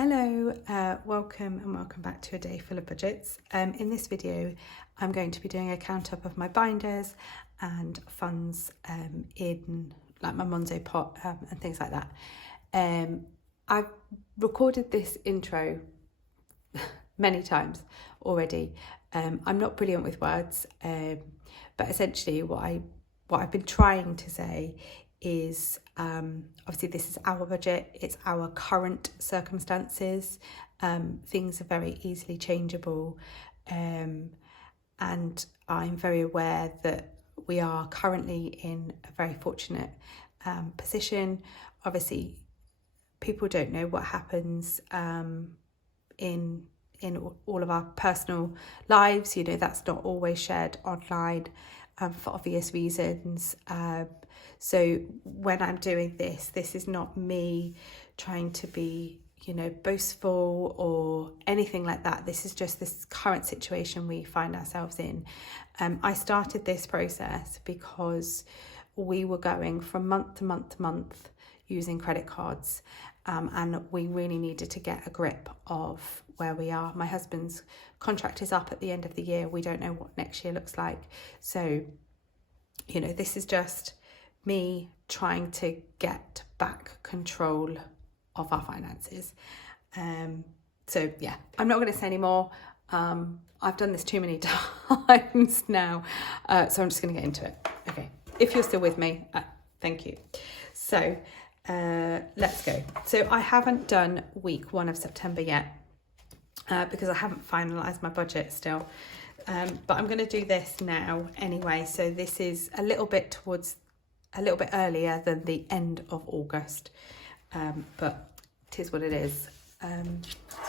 Hello, welcome back to A Day Full of Budgets. In this video, I'm going to be doing a count up of my binders and funds in like my Monzo pot and things like that. I've recorded this intro many times already. I'm not brilliant with words, but essentially what I've been trying to say is obviously this is our budget, it's our current circumstances. Things are very easily changeable, and I'm very aware that we are currently in a very fortunate position. Obviously people don't know what happens in all of our personal lives, you know, that's not always shared online for obvious reasons. So when I'm doing this is not me trying to be, you know, boastful or anything like that. This is just this current situation we find ourselves in. I started this process because we were going from month to month to month using credit cards, and we really needed to get a grip of where we are. My husband's contract is up at the end of the year. We don't know what next year looks like. So, you know, this is just me trying to get back control of our finances. So yeah, I'm not going to say any more. I've done this too many times now, so I'm just going to get into it. Okay, if you're still with me, thank you. So let's go. So I haven't done week 1 of September yet because I haven't finalised my budget still. But I'm going to do this now anyway. So this is a little bit earlier than the end of August, but it is what it is. So I'm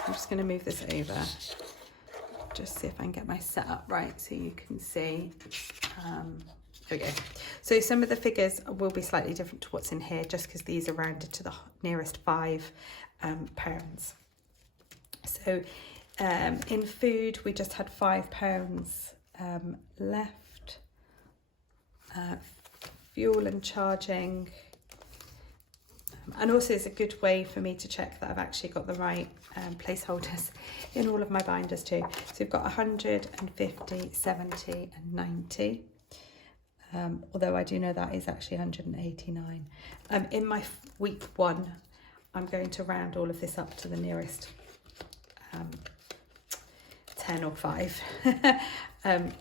just going to move this over, just see if I can get my setup right so you can see. There we go. So some of the figures will be slightly different to what's in here, just because these are rounded to the nearest 5 pounds. So in food, we just had £5 left. Fuel and charging, and also it's a good way for me to check that I've actually got the right placeholders in all of my binders too. So we've got 150, 70 and 90, although I do know that is actually 189. In my week 1, I'm going to round all of this up to the nearest 10 or 5,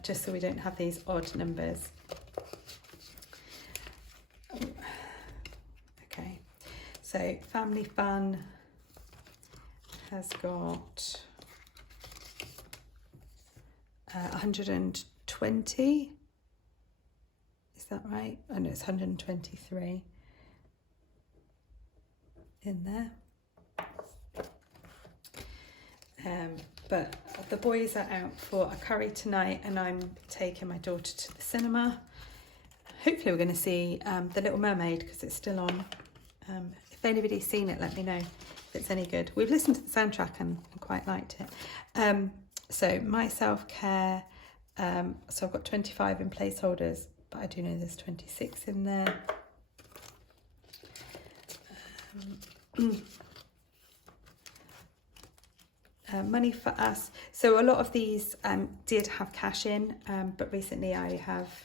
just so we don't have these odd numbers. Okay, so Family Fun has got 120. Is that right? Oh no, it's 123 in there. But the boys are out for a curry tonight, and I'm taking my daughter to the cinema. Hopefully we're going to see The Little Mermaid, because it's still on. If anybody's seen it, let me know if it's any good. We've listened to the soundtrack and quite liked it. So my self-care, so I've got 25 in placeholders, but I do know there's 26 in there. Money for us. So a lot of these did have cash in, but recently I have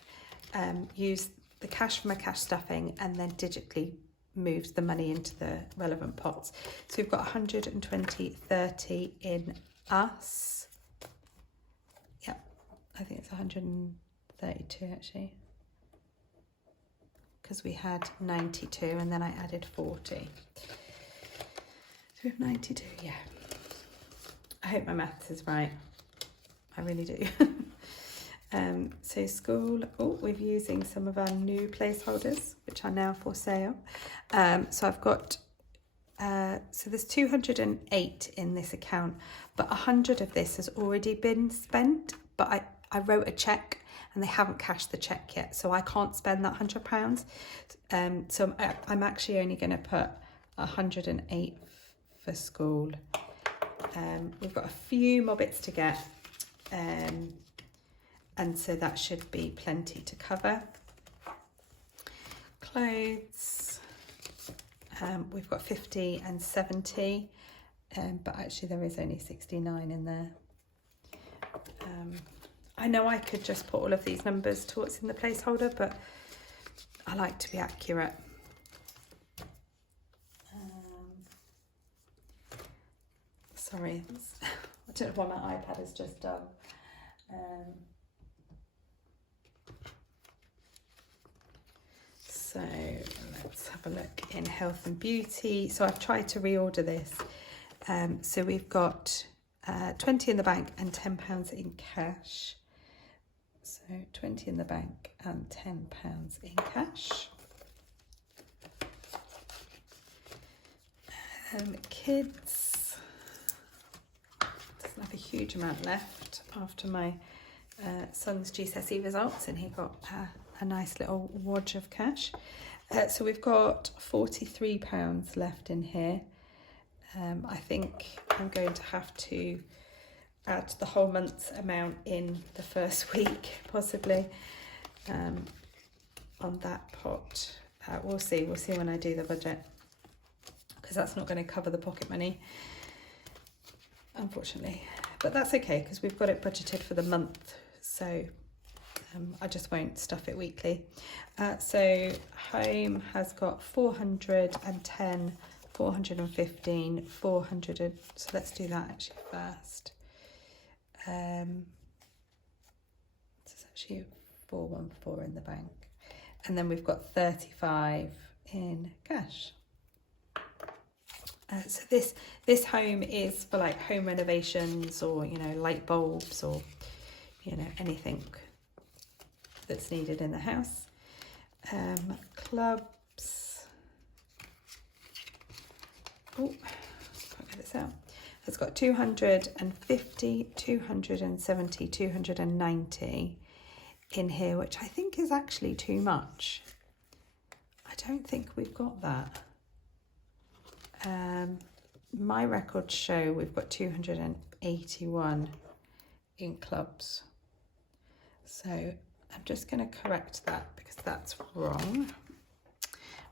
used the cash from my cash stuffing and then digitally moved the money into the relevant pots. So we've got 120, 30 in us. Yep, I think it's 132 actually, because we had 92 and then I added 40. So we have 92, yeah. I hope my maths is right. I really do. So school, we're using some of our new placeholders, which are now for sale. So I've got, so there's 208 in this account, but 100 of this has already been spent, but I wrote a cheque and they haven't cashed the cheque yet, so I can't spend that £100. So I'm actually only going to put 108 for school. We've got a few more bits to get, and so that should be plenty to cover. Clothes, we've got 50 and 70. but actually there is only 69 in there. I know I could just put all of these numbers to what's in the placeholder, but I like to be accurate. Sorry, I don't know why my iPad has just done. So let's have a look in health and beauty. So I've tried to reorder this. So we've got 20 in the bank and £10 in cash. So 20 in the bank and £10 in cash. Kids doesn't have a huge amount left after my son's GCSE results, and he got a nice little wodge of cash. So we've got £43 left in here. I think I'm going to have to add the whole month's amount in the first week, possibly, on that pot. We'll see when I do the budget, because that's not going to cover the pocket money, unfortunately. But that's okay, because we've got it budgeted for the month, so I just won't stuff it weekly. So home has got 410, 415, 400, so let's do that actually first. It's actually 414 in the bank, and then we've got 35 in cash. So this home is for like home renovations, or light bulbs, or anything that's needed in the house. Clubs. Oh, can't get this out. It's got 250, 270, 290 in here, which I think is actually too much. I don't think we've got that. My records show we've got 281 in clubs. So I'm just going to correct that, because that's wrong.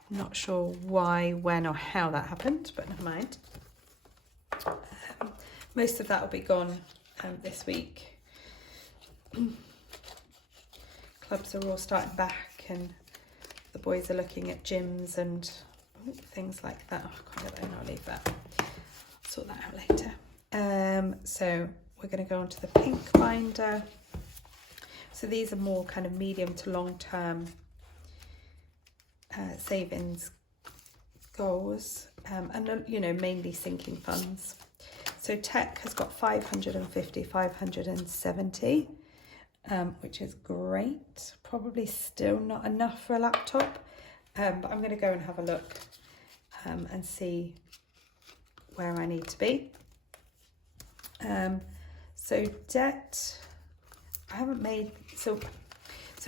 I'm not sure why, when, or how that happened, but never mind. Most of that will be gone this week. Clubs are all starting back, and the boys are looking at gyms and things like that. Oh, I can't get that in, I'll leave that. Sort that out later. So we're going to go on to the pink binder. So these are more kind of medium to long term savings goals, and mainly sinking funds. So tech has got 550, 570, which is great. Probably still not enough for a laptop, but I'm going to go and have a look and see where I need to be. So debt, I haven't made, so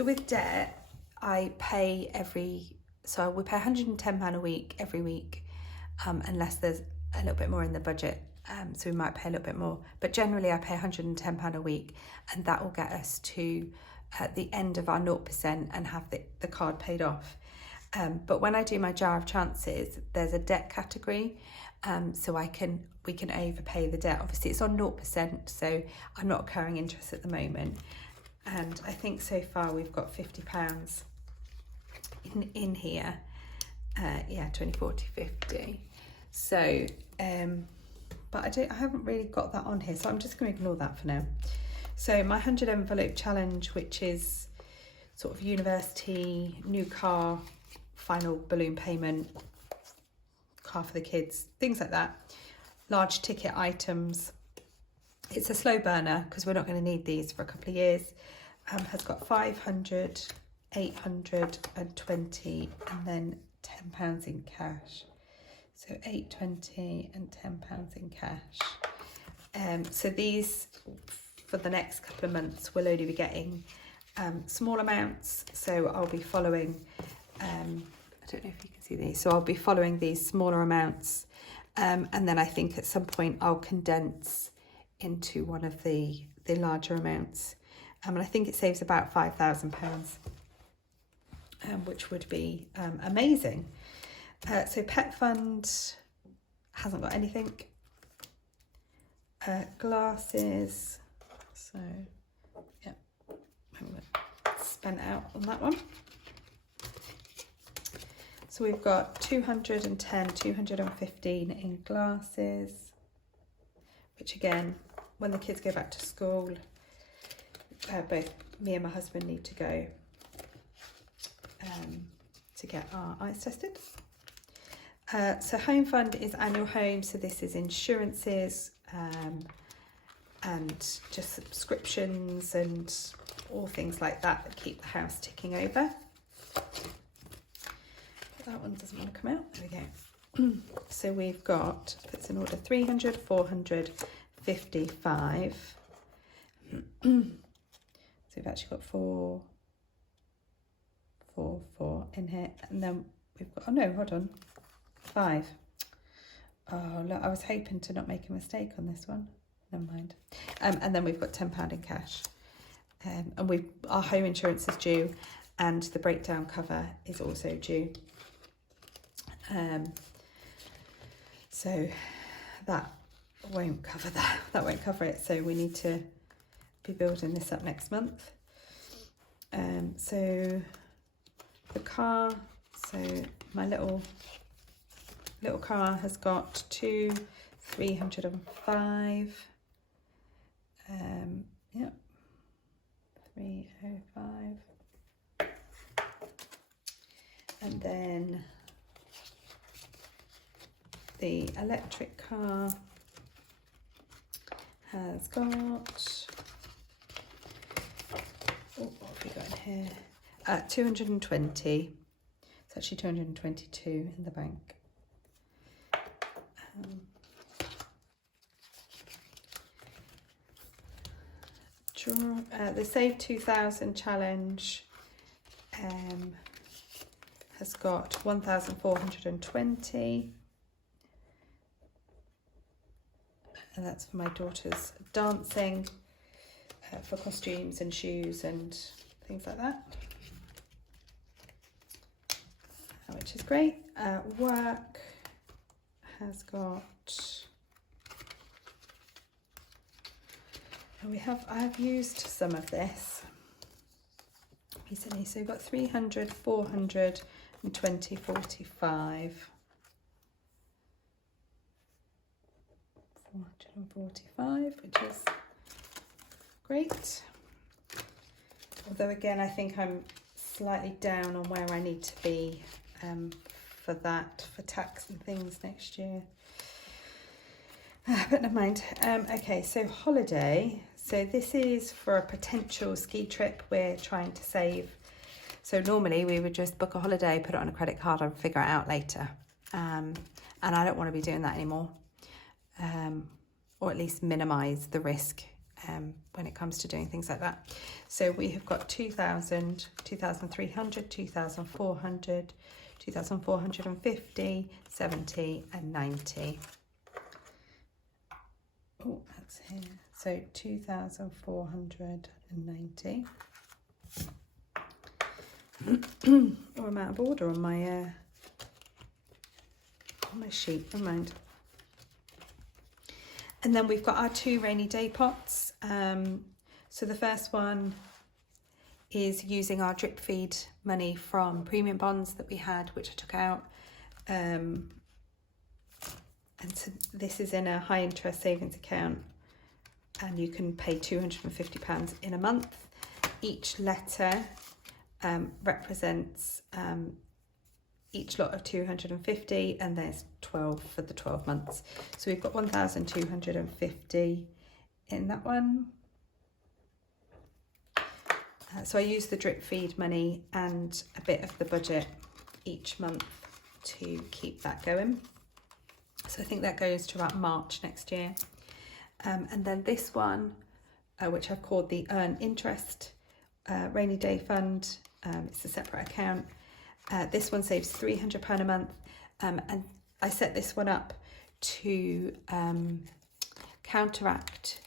with debt, I pay we pay £110 a week every week, unless there's a little bit more in the budget. So we might pay a little bit more, but generally I pay £110 a week, and that will get us to the end of our 0% and have the card paid off. But when I do my jar of chances, there's a debt category, so we can overpay the debt. Obviously it's on 0%, so I'm not accruing interest at the moment, and I think so far we've got £50 in here. 20, 40, 50. So but I haven't really got that on here, so I'm just going to ignore that for now. So my 100 envelope challenge, which is sort of university, new car, final balloon payment, car for the kids, things like that, large ticket items. It's a slow burner because we're not going to need these for a couple of years. Has got 500, 820, and then £10 in cash. So 820 and £10 in cash. So these, for the next couple of months, we'll only be getting small amounts. So I'll be following, I don't know if you can see these. So I'll be following these smaller amounts. And then I think at some point I'll condense into one of the larger amounts. And I think it saves about £5,000, which would be amazing. So Pet Fund hasn't got anything. Glasses, so yeah, I'm spent out on that one. So we've got 210, 215 in glasses, which again, when the kids go back to school, both me and my husband need to go to get our eyes tested. So home fund is annual home, so this is insurances and just subscriptions and all things like that that keep the house ticking over. That one doesn't want to come out. There we go. So we've got, it's in order, 300, 400, 55. So we've actually got 4 in here, and then we've got, oh no, hold on, 5. Oh look, I was hoping to not make a mistake on this one. Never mind. And then we've got £10 in cash. And our home insurance is due, and the breakdown cover is also due. So that won't cover that. That won't cover it. So we need to be building this up next month. So the car. So my little car has got 305. Yep. 305. And then the electric car has got, what have we got in here? 220. It's actually 222 in the bank. The Save 2000 challenge has got 1,420, and that's for my daughter's dancing, for costumes and shoes and things like that, which is great. Work has got, I have used some of this recently, so we've got 300, 400 and 20, 45. 445, which is great. Although again, I think I'm slightly down on where I need to be for tax and things next year. But never mind. Okay, so holiday. So this is for a potential ski trip we're trying to save. So normally we would just book a holiday, put it on a credit card and figure it out later. And I don't want to be doing that anymore. Or at least minimise the risk when it comes to doing things like that. So we have got 2,000, 2,300, 2,400, 2,450, 70 and 90. Oh, that's here. So 2,490. Oh, I'm out of order on my sheet. Never mind. And then we've got our 2 rainy day pots. So the first one is using our drip feed money from premium bonds that we had, which I took out. And so this is in a high interest savings account, and you can pay £250 in a month. Each letter represents each lot of 250, and there's 12 for the 12 months. So we've got 1,250 in that one. So I use the drip feed money and a bit of the budget each month to keep that going. So I think that goes to about March next year. And then this one, which I've called the Earn Interest Rainy Day Fund. It's a separate account. This one saves £300 a month. And I set this one up to counteract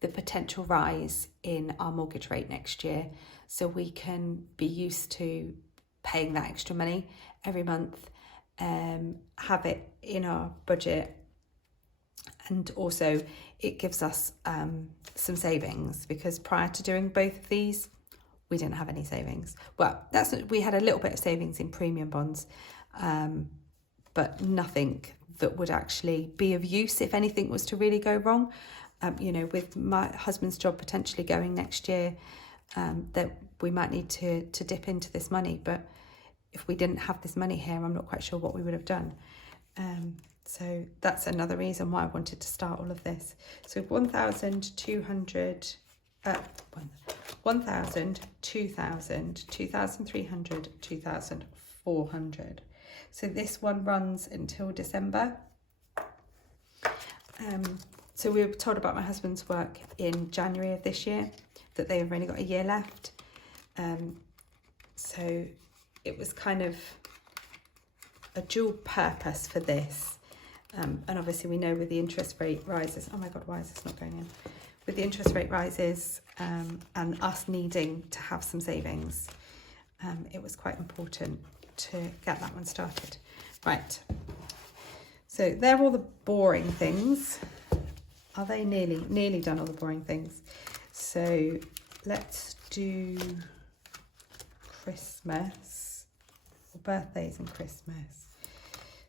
the potential rise in our mortgage rate next year, so we can be used to paying that extra money every month, have it in our budget, And also it gives us some savings, because prior to doing both of these, we didn't have any savings. Well, we had a little bit of savings in premium bonds, but nothing that would actually be of use if anything was to really go wrong. You know, with my husband's job potentially going next year, that we might need to dip into this money. But if we didn't have this money here, I'm not quite sure what we would have done. So that's another reason why I wanted to start all of this. So 1,200, 1,000, 2,000, 2,300, 2,400. So this one runs until December. So we were told about my husband's work in January of this year, that they've only got a year left. So it was kind of a dual purpose for this. And obviously we know with the interest rate rises, oh my God, why is this not going in? With the interest rate rises and us needing to have some savings, it was quite important to get that one started. Right, so they're all the boring things. Are they nearly done all the boring things? So let's do Christmas, or birthdays and Christmas.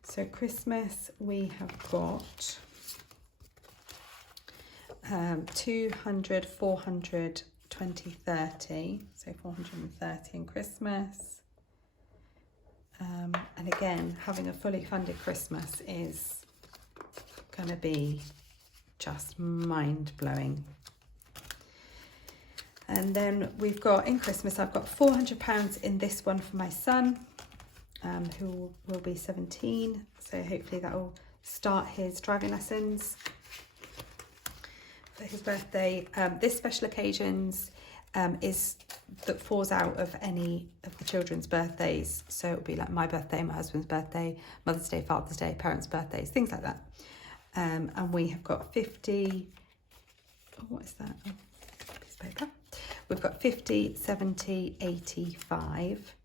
So Christmas, we have got 200, 400, 20, 30. So 430 in Christmas. And again, having a fully funded Christmas is going to be just mind-blowing. And then we've got, in Christmas, I've got £400 in this one for my son, who will be 17. So hopefully that will start his driving lessons for his birthday. This special occasions is that falls out of any of the children's birthdays. So it'll be like my birthday, my husband's birthday, Mother's Day, Father's Day, parents' birthdays, things like that. And we have got 50, oh, what is that? Oh, piece of paper. We've got 50, 70, 85.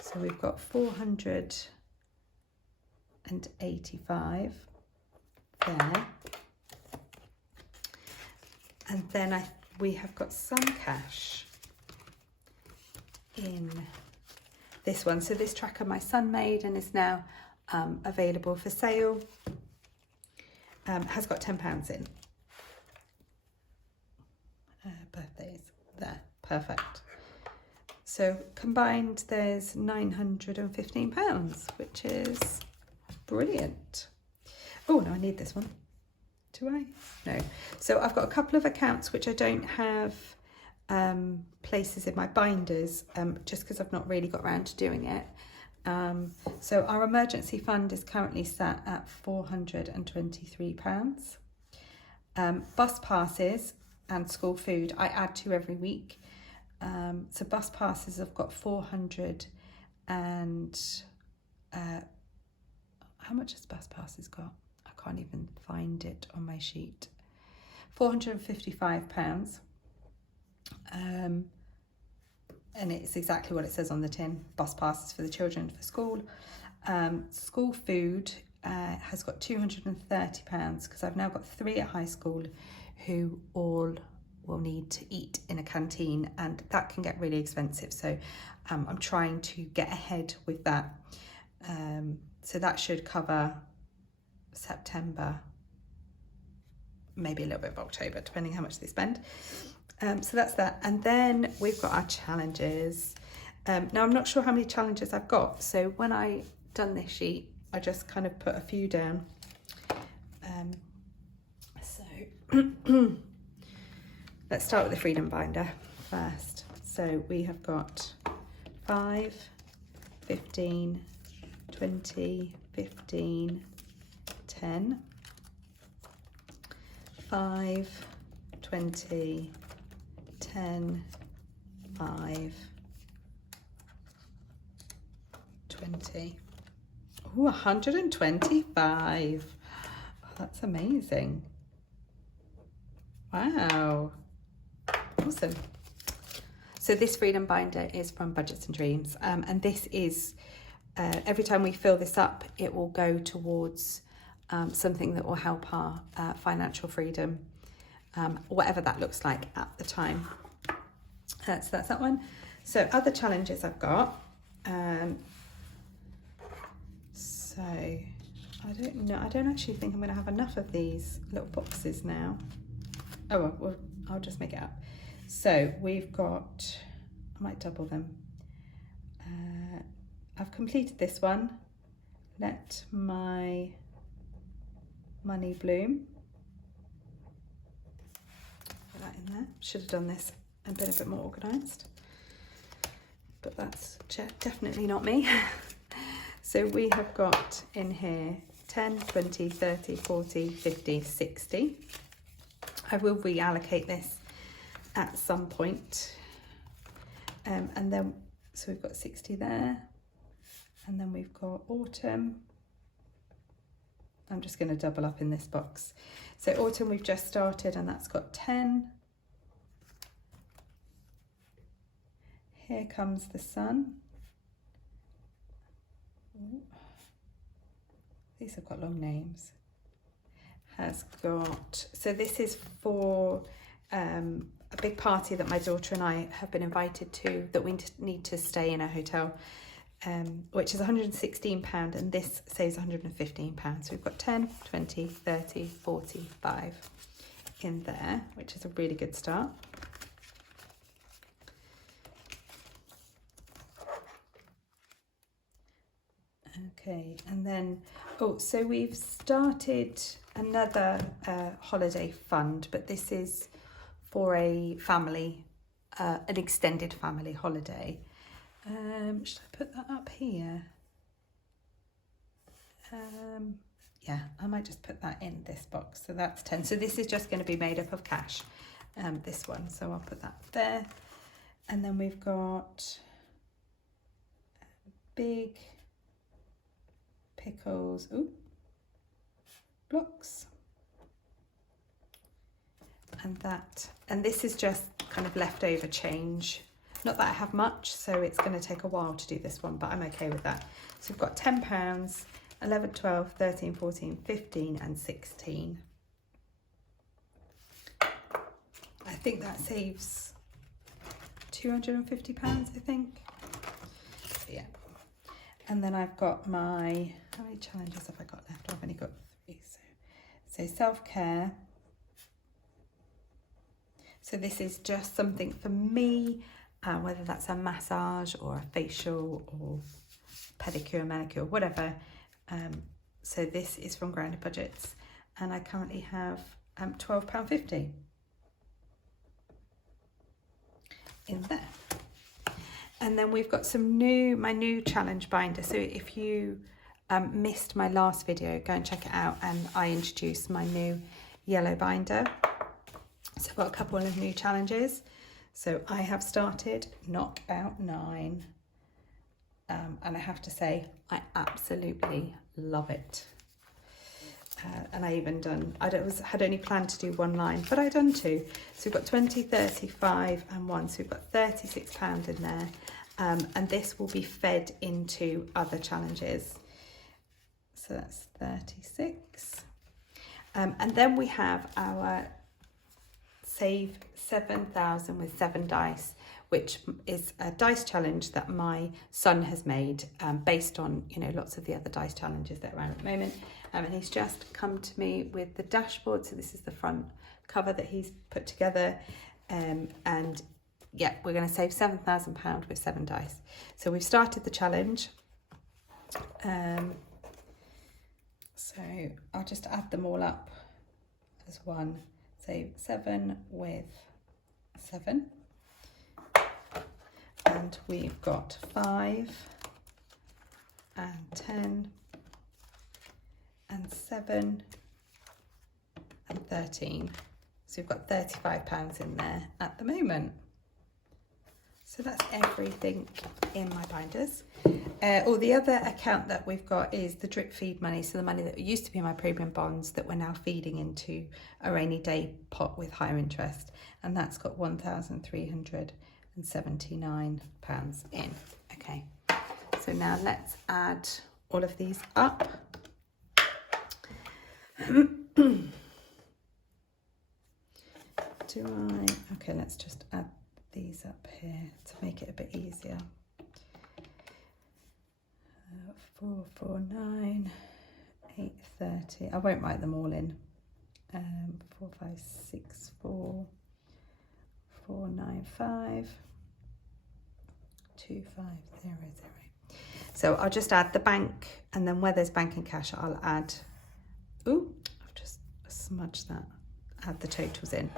So we've got 485 there. And then we have got some cash in this one. So this tracker my son made and is now available for sale. Has got £10 in. Birthdays there, perfect. So combined there's £915, which is brilliant. Oh no, I need this one. Do I? No. So I've got a couple of accounts which I don't have places in my binders, just because I've not really got around to doing it. So our emergency fund is currently sat at £423. Bus passes and school food I add to every week. So bus passes I've got 400 and how much has bus passes got? I can't even find it on my sheet. £455. And it's exactly what it says on the tin. Bus passes for the children for school. School food has got £230 because I've now got 3 at high school who all will need to eat in a canteen, and that can get really expensive. So I'm trying to get ahead with that. So that should cover September, maybe a little bit of October, depending how much they spend. So that's that. And then we've got our challenges. Now I'm not sure how many challenges I've got. So when I done this sheet, I just kind of put a few down. So let's start with the freedom binder first. So we have got 5, 15, 20, 15, 10, 5, 20, 10, 5, 20. Ooh, 125. Oh, that's amazing. Wow. Awesome. So this freedom binder is from Budgets and Dreams. And this is, every time we fill this up, it will go towards something that will help our financial freedom, whatever that looks like at the time. So that's that one. So other challenges I've got. So I don't know. I don't actually think I'm going to have enough of these little boxes now. Oh, well, I'll just make it up. So we've got, I might double them. I've completed this one. Let my money bloom. Put that in there. Should have done this and been a bit more organised. But that's definitely not me. So we have got in here 10, 20, 30, 40, 50, 60. I will reallocate this at some point. And then, so we've got 60 there. And then we've got autumn. I'm just going to double up in this box. So autumn we've just started and that's got 10. Here comes the sun. Ooh. These have got long names. Has got, so this is for a big party that my daughter and I have been invited to, that we need to stay in a hotel, which is £116, and this saves £115. So we've got 10, 20, 30, 45 in there, which is a really good start. Okay, and then, oh, so we've started another holiday fund, but this is for a family, an extended family holiday. Should I put that up here? Yeah, I might just put that in this box. So that's 10. So this is just going to be made up of cash, this one. So I'll put that there. And then we've got big pickles, ooh, blocks. And this is just kind of leftover change. Not that I have much, so it's going to take a while to do this one, but I'm okay with that. So we've got £10, 11, 12, 13, 14, 15 and 16. I think that saves £250, I think. So yeah. And then I've got my, how many challenges have I got left? I've only got 3. So self-care. So this is just something for me, whether that's a massage or a facial or pedicure, manicure, whatever. So this is from Grounded Budgets, and I currently have £12.50 in there. And then we've got some my new challenge binder. So if you missed my last video, go and check it out, and I introduced my new yellow binder. So I've got a couple of new challenges. So I have started Knock Out 9, and I have to say I absolutely love it. And I even done, had only planned to do 1 line, but I done 2. So we've got 20, 35 and 1. So we've got £36 in there. And this will be fed into other challenges. So that's 36. And then we have our Save 7,000 with 7 dice, which is a dice challenge that my son has made based on, you know, lots of the other dice challenges that are around at the moment. And he's just come to me with the dashboard. So this is the front cover that he's put together. And yeah, we're going to save £7,000 with 7 dice. So we've started the challenge. So I'll just add them all up as one. Save 7 with 7. And we've got 5 and 10 and 7 and 13. So we've got £35 in there at the moment. So that's everything in my binders. The other account that we've got is the drip feed money. So the money that used to be my premium bonds that we're now feeding into a rainy day pot with higher interest. And that's got £1,379 in. Okay, so now let's add all of these up. Okay, let's just add these up here to make it a bit easier. 449, 830. I won't write them all in. 4564, 495, 2500. So I'll just add the bank, and then where there's bank and cash, I'll add. Ooh, I've just smudged that. Add the totals in.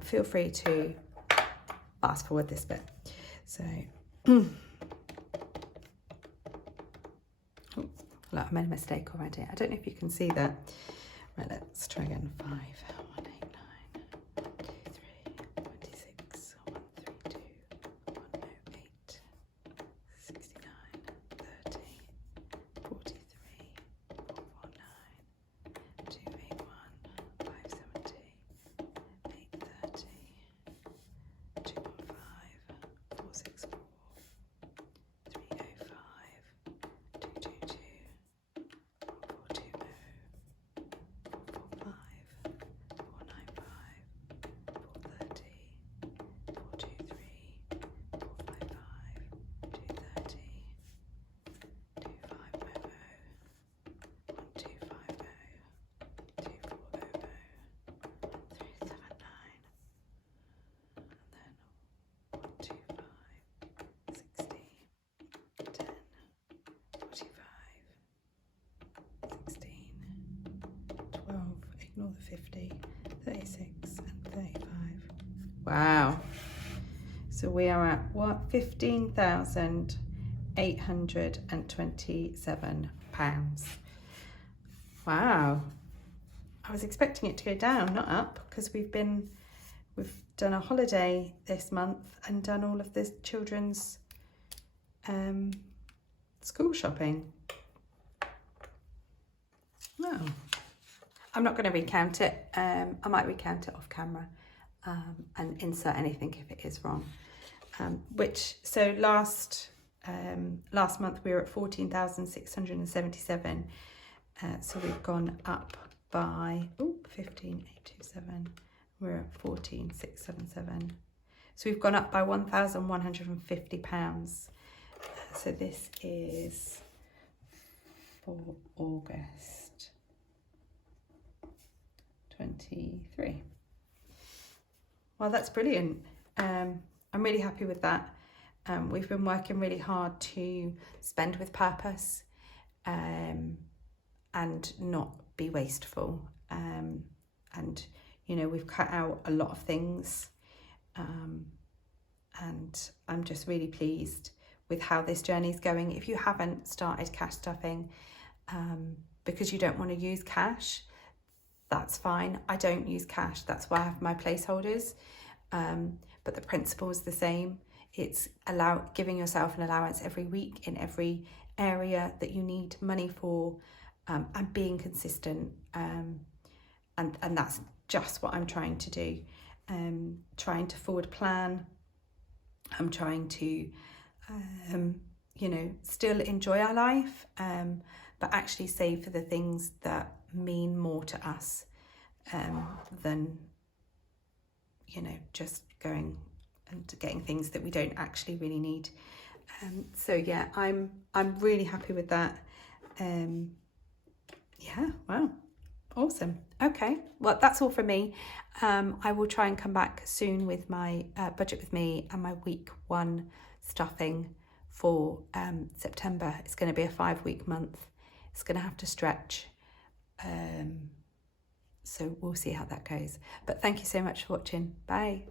Feel free to fast forward this bit. So, oh, look, I made a mistake already. I don't know if you can see that. Right, let's try again. 5, 1, 8, 9, 1, 2, 3, 26, 1, 3, 2, 1, 8, 69, 30, 43, 449, 281, 570, 830, 215, 464, 305, 222, 420, 445, 495, 430, 423, 455, 230, 2500, 1250, 2400, 379, and then 125, 60, 10, 45, 16, 12, ignore the 50, 36 and 35. Wow. So we are at what? £15,827. Wow. I was expecting it to go down, not up, because we've done a holiday this month and done all of this children's school shopping. Wow. I'm not going to recount it. I might recount it off camera and insert anything if it is wrong. So last month we were at 14,677. So we've gone up by 15,827. We're at 14,677. So we've gone up by £1,150. So this is for August 23. Well, that's brilliant. I'm really happy with that. We've been working really hard to spend with purpose and not be wasteful. And, you know, we've cut out a lot of things. And I'm just really pleased with how this journey is going. If you haven't started cash stuffing because you don't want to use cash, that's fine. I don't use cash. That's why I have my placeholders. But the principle is the same. It's giving yourself an allowance every week in every area that you need money for, and being consistent. And that's just what I'm trying to do. Trying to forward plan. I'm trying to, you know, still enjoy our life, but actually save for the things that mean more to us than, you know, just going and getting things that we don't actually really need. So yeah, I'm really happy with that. Yeah, wow, awesome. Okay, well, that's all from me. I will try and come back soon with my budget with me and my week 1 stuffing for September. It's going to be a 5-week month. It's going to have to stretch. So we'll see how that goes. But thank you so much for watching. Bye.